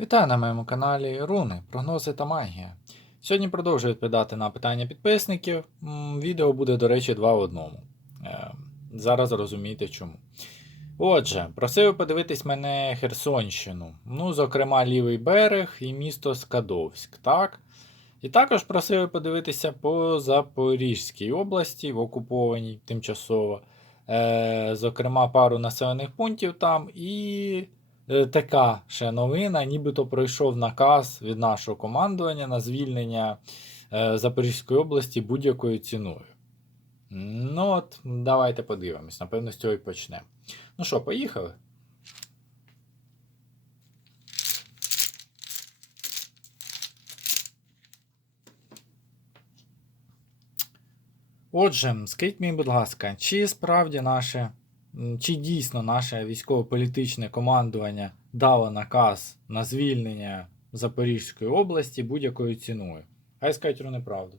Вітаю на моєму каналі Руни, прогнози та магія. Сьогодні продовжую відповідати на питання підписників. Відео буде, до речі, два в одному. Е, Зараз розумієте чому. Отже, просив подивитись мене Херсонщину. Ну, зокрема, лівий берег і місто Скадовськ, так? І також просив подивитися по Запорізькій області, в окупованій тимчасово. Е, зокрема, пару населених пунктів там і така ще новина, нібито пройшов наказ від нашого командування на звільнення е, Запорізької області будь-якою ціною. Ну от, давайте подивимось. Напевно, з цього і почнемо. Ну що, поїхали? Отже, скажіть мені, будь ласка, чи справді наше Чи дійсно наше військово-політичне командування дало наказ на звільнення Запорізької області будь-якою ціною? Хай скажуть про неправду.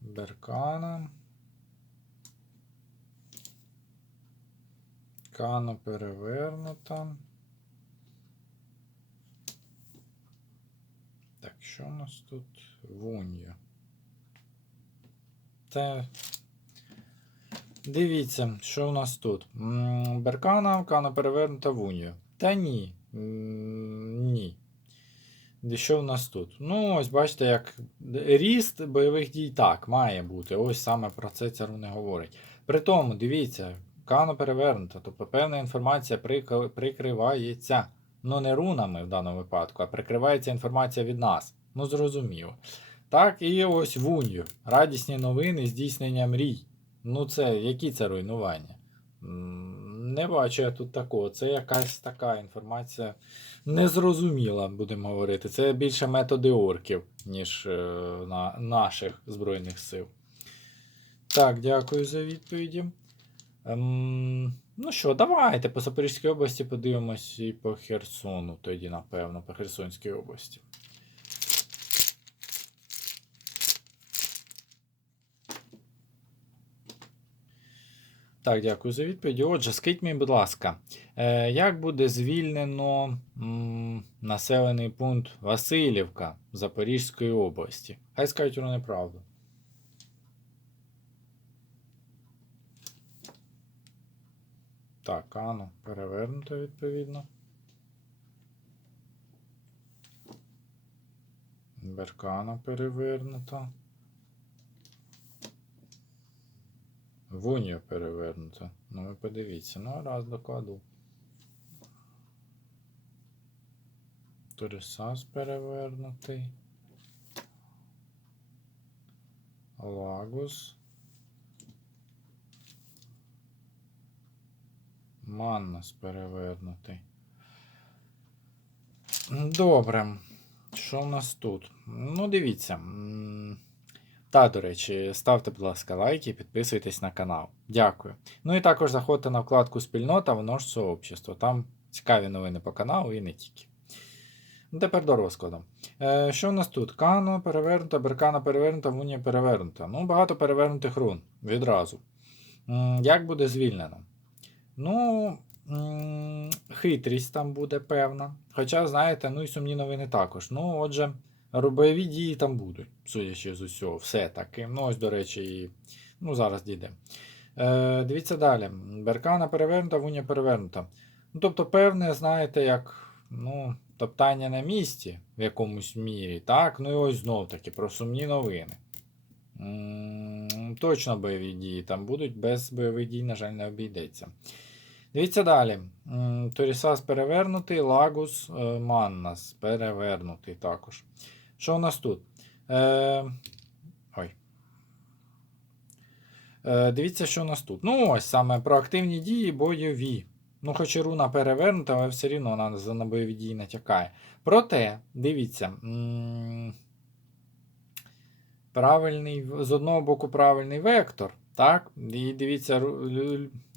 Беркана. Кана перевернута. Так, що у нас тут? Вунья. Це. Дивіться, що у нас тут. Беркана, Кана перевернута в унію. Та ні. Ні. Що у нас тут? Ну, ось бачите, як ріст бойових дій так, має бути. Ось саме про це ця не говорить. При тому, дивіться, Кана перевернута, тобто певна інформація прикривається. Ну, не рунами в даному випадку, а прикривається інформація від нас. Ну, зрозуміло. Так, і ось в унію. Радісні новини, здійснення мрій. Ну, це які це руйнування? Не бачу я тут такого. Це якась така інформація незрозуміла, будемо говорити. Це більше методи орків, ніж е, на наших Збройних сил. Так, дякую за відповіді. Ем, ну що, давайте по Запорізькій області подивимось і по Херсону, тоді, напевно, по Херсонській області. Так, дякую за відповіді. Отже, скажіть мені, будь ласка, е, як буде звільнено м, населений пункт Васильівка Запорізької області? Хай скажуть вони правду. Так, ану, перевернуто відповідно. Беркана перевернуто. Вунія перевернута. Ну ви подивіться, ну раз докладу. Торисас перевернутий. Лагус. Маннас перевернутий. Добре. Що в нас тут? Ну, дивіться. Та, до речі, ставте, будь ласка, лайки, підписуйтесь на канал. Дякую. Ну і також заходьте на вкладку Спільнота, воно ж сообщество. Там цікаві новини по каналу і не тільки. Ну, тепер до розкладу. Е, що у нас тут? Кано перевернута, беркана перевернута, вунія перевернута. Ну, багато перевернутих рун відразу. М, Як буде звільнено? Ну, м, хитрість там буде певна. Хоча, знаєте, ну і сумні новини також. Ну, отже. Бойові дії там будуть, судячи з усього, все-таки. Ну, ось, до речі, і... ну, зараз дійде. Е, Дивіться далі. Беркана перевернута, вуня перевернута. Ну, тобто, певне, знаєте, як ну, топтання на місці в якомусь мірі. так? Ну і ось знов таки про сумні новини. М, Точно бойові дії там будуть, без бойових дій, на жаль, не обійдеться. Дивіться далі. Торісас перевернутий, Лагус е, Маннас перевернутий також. Що у нас тут? Е, Ой. Е, Дивіться, що у нас тут. Ну, ось саме проактивні дії бойові. Ну, хоч і руна перевернута, але все рівно вона на бойові дії натякає. Проте, дивіться. Правильний, з одного боку, правильний вектор. Так? І дивіться,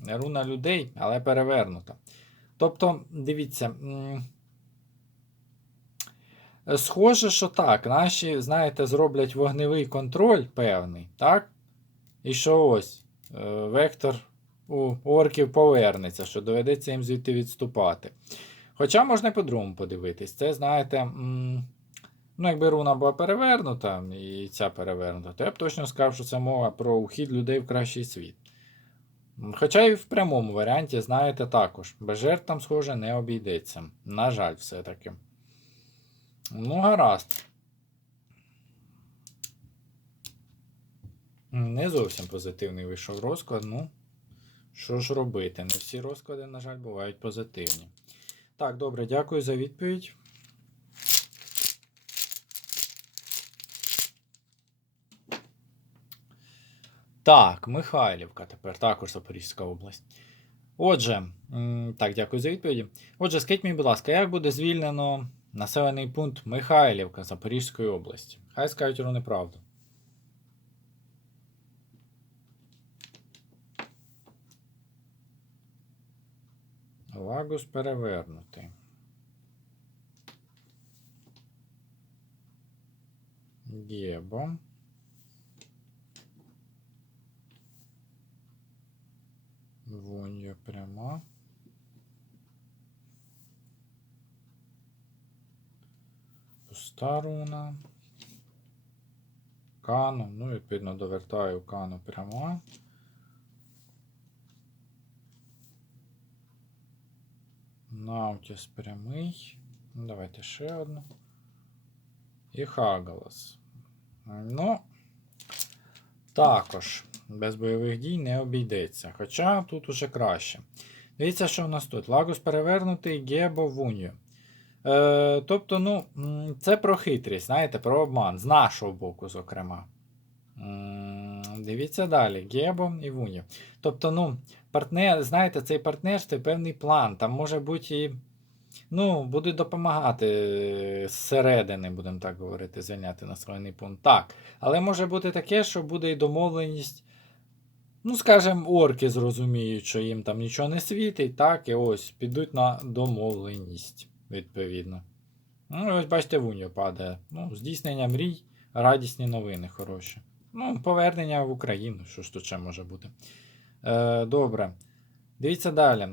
руна людей, але перевернута. Тобто, дивіться. Схоже, що так. Наші, знаєте, зроблять вогневий контроль певний, так? І що ось. е, Вектор у орків повернеться, що доведеться їм звідти відступати. Хоча можна по-другому подивитись. Це, знаєте, ну, якби руна була перевернута, і ця перевернута, то я б точно сказав, що це мова про ухід людей в кращий світ. Хоча і в прямому варіанті, знаєте, також. Без жертв там, схоже, не обійдеться. На жаль, все-таки. Ну, гаразд. Не зовсім позитивний вийшов розклад. Ну, що ж робити? Не всі розклади, на жаль, бувають позитивні. Так, добре, дякую за відповідь. Так, Михайлівка тепер також Запорізька область. Отже, так, дякую за відповіді. Отже, скажіть мені, будь ласка, як буде звільнено населений пункт Михайлівка Запорізької області? Хай скажуть руни правду. Лагус перевернутий. Гебо. Вонья пряма. Пуста руна. Кану. Ну, відповідно, довертаю кану пряма. Наутіс прямий. Ну, Давайте ще одну. І Хагалас. Ну, також без бойових дій не обійдеться. Хоча тут уже краще. Дивіться, що в нас тут. Лагус перевернутий, Гебо Вуньо. Е, тобто, ну, це про хитрість, знаєте, про обман. З нашого боку, зокрема. Дивіться далі. Гебо і Вуньо. Тобто, ну, партнер, знаєте, цей партнер це певний план. Там може бути і. Ну, будуть допомагати зсередини, будемо так говорити, звільняти населений пункт. Так. Але може бути таке, що буде і домовленість. Ну, скажімо, орки зрозуміють, що їм там нічого не світить, так, і ось підуть на домовленість, відповідно. Ну, ось бачите, Вуньо падає. Ну, здійснення мрій, радісні новини хороші. Ну, повернення в Україну, що ж тут ще може бути. Е, добре. Дивіться далі.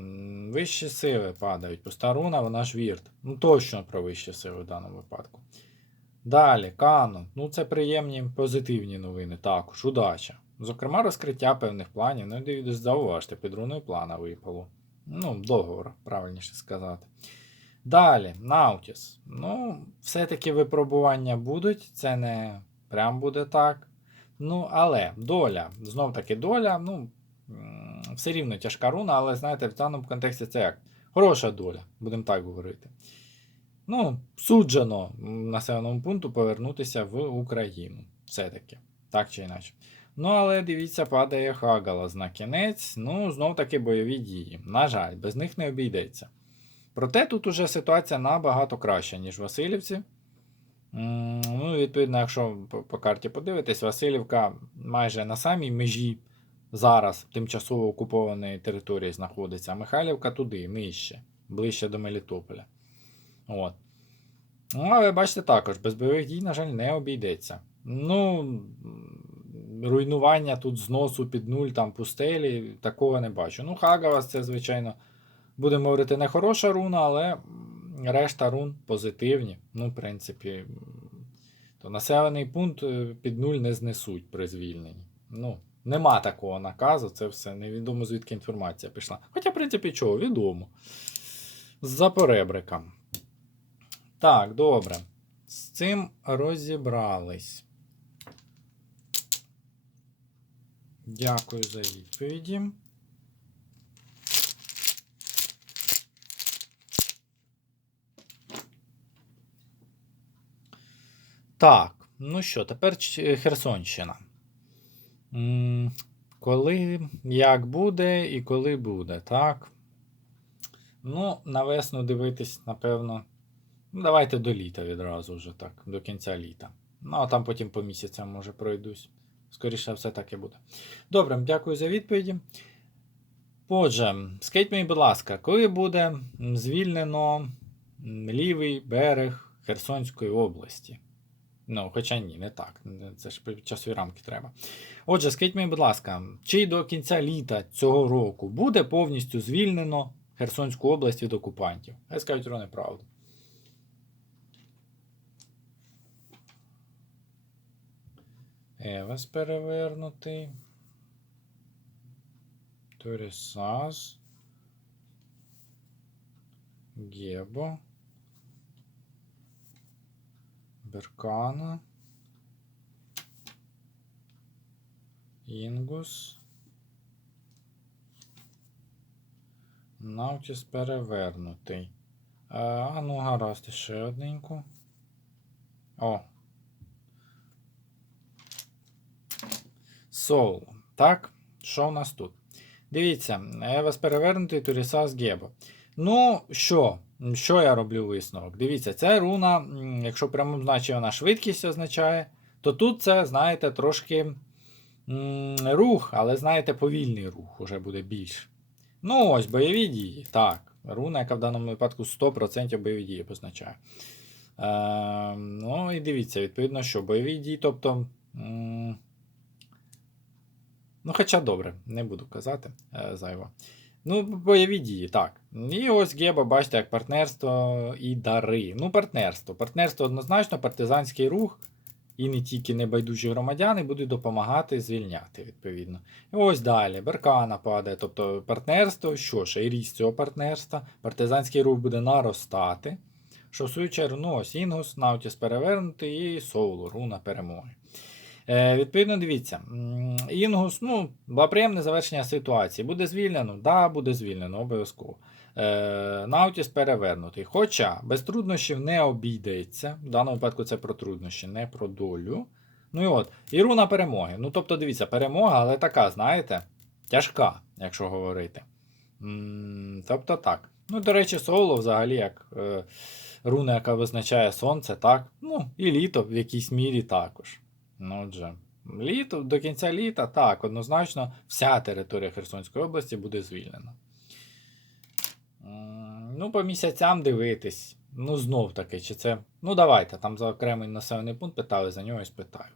Вищі сили падають. Пуста руна, вона ж вірт. Ну, точно про вищі сили в даному випадку. Далі, Канон. Ну, це приємні позитивні новини. Також, удача. Зокрема, розкриття певних планів. Ну, дивіться, зауважте, під руною плана випало. Ну, договор, правильніше сказати. Далі, Наутіс. Ну, все-таки випробування будуть. Це не прям буде так. Ну, але доля. Знов таки доля. Ну, все рівно тяжка руна, але знаєте, в даному контексті це як? Хороша доля, будемо так говорити. Ну, суджено населеному пункту повернутися в Україну. Все-таки, так чи інакше. Ну, але дивіться, падає Хагалас на кінець. Ну, знов таки бойові дії. На жаль, без них не обійдеться. Проте тут уже ситуація набагато краща, ніж Васильівці. Ну, відповідно, якщо по, карті подивитись, Васильівка майже на самій межі зараз тимчасово окупованої території знаходиться, а Михайлівка туди, нижче, ближче до Мелітополя. От. Ну, але бачите також, без бойових дій, на жаль, не обійдеться. Ну, руйнування тут зносу під нуль, там пустелі, такого не бачу. Ну, Хагавас це, звичайно, будемо говорити, не хороша руна, але решта рун позитивні. Ну, в принципі, то населений пункт е, під нуль не знесуть при звільненні. Ну, нема такого наказу, це все невідомо звідки інформація пішла. Хоча, в принципі, чого, відомо. За поребриком. Так, добре. З цим розібрались. Дякую за відповіді. Так, ну що, тепер Херсонщина. Коли, як буде і коли буде, так? Ну, на весну дивитись, напевно. Ну, давайте до літа відразу вже так, до кінця літа. Ну, а там потім по місяцям, може, пройдусь. Скоріше все так і буде. Добре, дякую за відповіді. Отже, скажіть мені, будь ласка, коли буде звільнено лівий берег Херсонської області? Ну, хоча ні, не так. Це ж часові рамки треба. Отже, скажіть мені, будь ласка, чи до кінця літа цього року буде повністю звільнено Херсонську область від окупантів? Хай скажуть про неправду. Евес перевернутий. Торісас. Гебо. Беркана. Інгус. Наутіс перевернутий. А, а ну гаразд, ще одненьку. О. Соул. Так, що у нас тут? Дивіться, Евас перевернутий, Турісас Гебо. Ну, що? Що я роблю висновок? Дивіться, ця руна, якщо прямим значенням вона швидкість означає, то тут це, знаєте, трошки рух, але знаєте, повільний рух уже буде більш. Ну, ось, бойові дії. Так. Руна, яка в даному випадку 100% бойові дії позначає. Е, ну і дивіться, відповідно, що бойові дії, тобто. Ну, хоча добре, не буду казати е, зайво. Ну, бойові дії, так. І ось Геба, бачите, як партнерство і дари. Ну, партнерство. Партнерство однозначно, партизанський рух, і не тільки небайдужі громадяни будуть допомагати звільняти, відповідно. І ось далі. Беркана падає. Тобто партнерство, що ж, і ріст цього партнерства, партизанський рух буде наростати. Що в свою чергу, ну ось Інгус, Наутіс перевернутий і Соулу, руна перемоги. Е, відповідно, дивіться, Інгус, ну, приємне завершення ситуації. Буде звільнено? Да, буде звільнено, обов'язково. Е, Наутіс перевернутий. Хоча без труднощів не обійдеться. В даному випадку це про труднощі, не про долю. Ну і от, і руна перемоги. Ну, тобто, дивіться, перемога, але така, знаєте, тяжка, якщо говорити. Тобто так. Ну, до речі, соло взагалі як е, руна, яка визначає сонце, так. Ну, і літо в якійсь мірі також. Ну, отже, літо, до кінця літа, так, однозначно, вся територія Херсонської області буде звільнена. Ну, по місяцям дивитись. Ну, знов таки, чи це. Ну, давайте, там за окремий населений пункт питали, за нього і спитаю.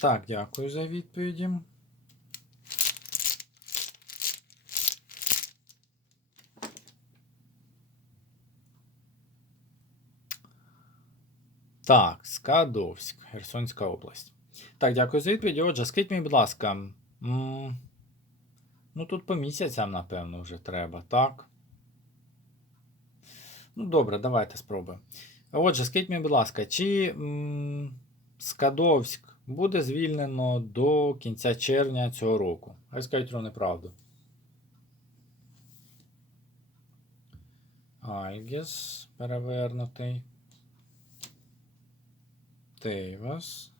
Так, дякую за відповіді. Так, Скадовськ, Херсонська область. Так, дякую за відповідь. Отже, скажіть мені, будь ласка. м, Ну, тут по місяцям, напевно, вже треба, так? Ну, добре, давайте спробуємо. Отже, скажіть мені, будь ласка, чи м, Скадовськ буде звільнено до кінця червня цього року? Хай скажуть про неправду. Альгіс перевернутий. Тейвас.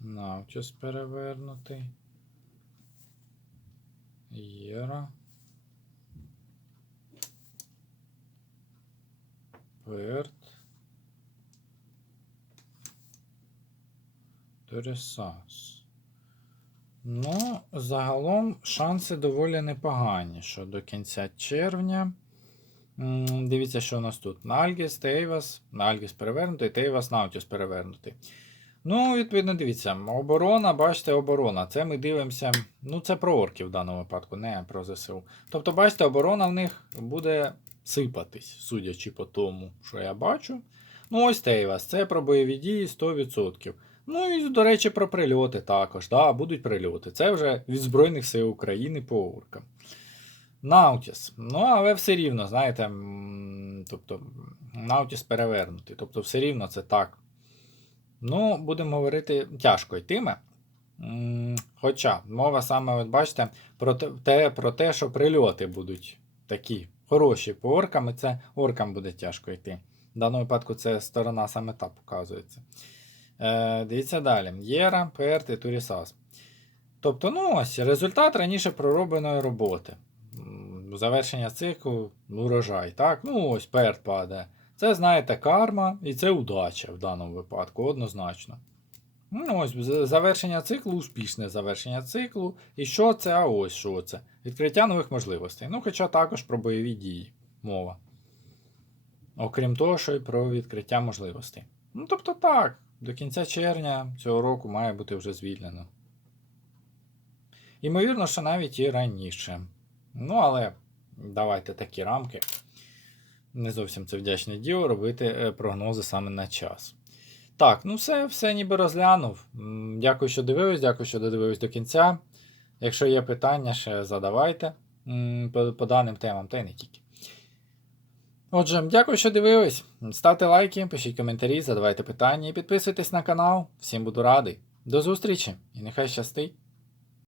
Навчус перевернутий. Єра. Перт. Торісас. Ну, загалом шанси доволі непогані, що до кінця червня. Дивіться, що у нас тут. Альгіс, Тейвас, Альгіс перевернутий, Тейвас, Наутіс перевернутий. Ну, відповідно, дивіться, оборона, бачите, оборона. Це ми дивимося. Ну, це про орків в даному випадку, не про ЗСУ. Тобто, бачите, оборона в них буде сипатись, судячи по тому, що я бачу. Ну, ось Тейвас, це про бойові дії 100%. Ну і, до речі, про прильоти також. Да, будуть прильоти. Це вже від Збройних сил України по оркам. Наутіс. Ну, але все рівно, знаєте, тобто, Наутіс перевернутий. Тобто, все рівно це так. Ну, будемо говорити, тяжко йтиме. Хоча мова саме, от бачите, про те- про те, що прильоти будуть такі хороші по оркам, і це оркам буде тяжко йти. В даному випадку це сторона саме та показується. Е, дивіться далі. Єра, Перт і Турісас. Тобто, ну ось результат раніше проробленої роботи. Завершення циклу, урожай. Так? Ну ось перт падає. Це, знаєте, карма і це удача в даному випадку, однозначно. Ну, ось завершення циклу, успішне завершення циклу. І що це? А ось що це. Відкриття нових можливостей. Ну, хоча також про бойові дії мова. Окрім того, що й про відкриття можливостей. Ну, тобто так, до кінця червня цього року має бути вже звільнено. Імовірно, що навіть і раніше. Ну, але давайте такі рамки. Не зовсім це вдячне діло робити е, прогнози саме на час. Так, ну все, все ніби розглянув. Дякую, що дивились, дякую, що додивились до кінця. Якщо є питання, ще задавайте по, по даним темам, та й не тільки. Отже, дякую, що дивились. Ставте лайки, пишіть коментарі, задавайте питання і підписуйтесь на канал. Всім буду радий. До зустрічі і нехай щастить!